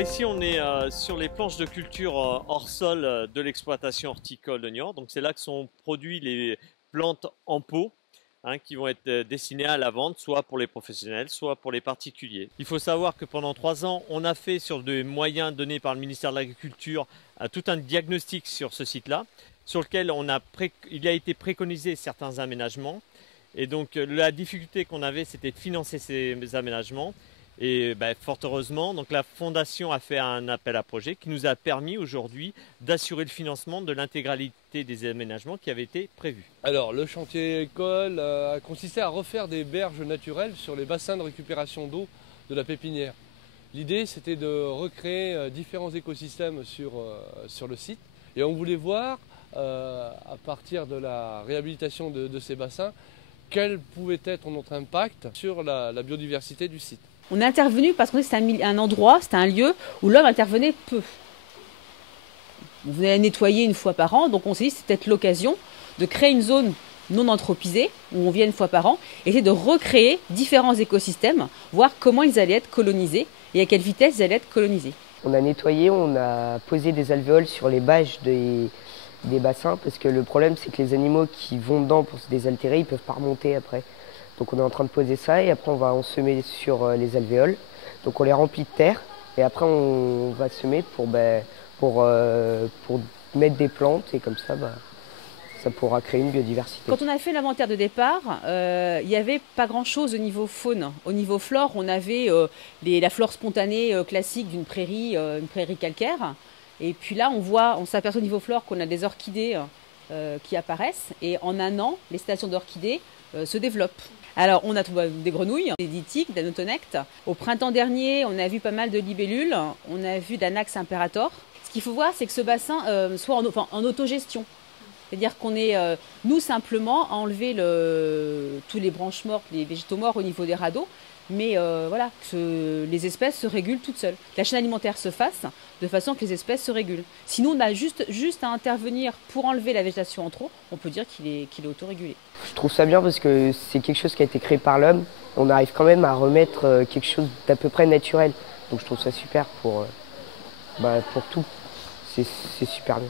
Alors ici on est sur les planches de culture hors sol de l'exploitation horticole de Niort. Donc c'est là que sont produits les plantes en pot, hein, qui vont être destinées à la vente, soit pour les professionnels, soit pour les particuliers. Il faut savoir que pendant 3 ans, on a fait sur des moyens donnés par le ministère de l'Agriculture tout un diagnostic sur ce site-là, sur lequel il a été préconisé certains aménagements. Et donc la difficulté qu'on avait, c'était de financer ces aménagements. Et fort heureusement, donc la Fondation a fait un appel à projet qui nous a permis aujourd'hui d'assurer le financement de l'intégralité des aménagements qui avaient été prévus. Alors, le chantier école a consisté à refaire des berges naturelles sur les bassins de récupération d'eau de la pépinière. L'idée, c'était de recréer différents écosystèmes sur le site. Et on voulait voir, à partir de la réhabilitation de ces bassins, quel pouvait être notre impact sur la biodiversité du site. On est intervenu parce que c'était un endroit, c'était un lieu où l'homme intervenait peu. On venait nettoyer une fois par an, donc on s'est dit que c'était peut-être l'occasion de créer une zone non anthropisée, où on vient une fois par an, et essayer de recréer différents écosystèmes, voir comment ils allaient être colonisés et à quelle vitesse ils allaient être colonisés. On a nettoyé, on a posé des alvéoles sur les bâches des bassins, parce que le problème c'est que les animaux qui vont dedans pour se désaltérer, ils ne peuvent pas remonter après. Donc on est en train de poser ça et après on va en semer sur les alvéoles. Donc on les remplit de terre et après on va semer pour mettre des plantes et comme ça, ça pourra créer une biodiversité. Quand on a fait l'inventaire de départ, il n'y avait pas grand-chose au niveau faune. Au niveau flore, on avait la flore spontanée classique d'une prairie, une prairie calcaire. Et puis là, on s'aperçoit au niveau flore qu'on a des orchidées qui apparaissent. Et en un an, les stations d'orchidées se développent. Alors, on a trouvé des grenouilles, des ditiques, des notonectes. Au printemps dernier, on a vu pas mal de libellules. On a vu d'Anax imperator. Ce qu'il faut voir, c'est que ce bassin soit en autogestion. C'est-à-dire qu'on est, nous, simplement, à enlever tous les branches mortes, les végétaux morts au niveau des radeaux. Mais voilà, que les espèces se régulent toutes seules. Que la chaîne alimentaire se fasse de façon que les espèces se régulent. Sinon, on a juste à intervenir pour enlever la végétation en trop. On peut dire qu'il est autorégulé. Je trouve ça bien parce que c'est quelque chose qui a été créé par l'homme. On arrive quand même à remettre quelque chose d'à peu près naturel. Donc je trouve ça super pour tout. C'est super bien.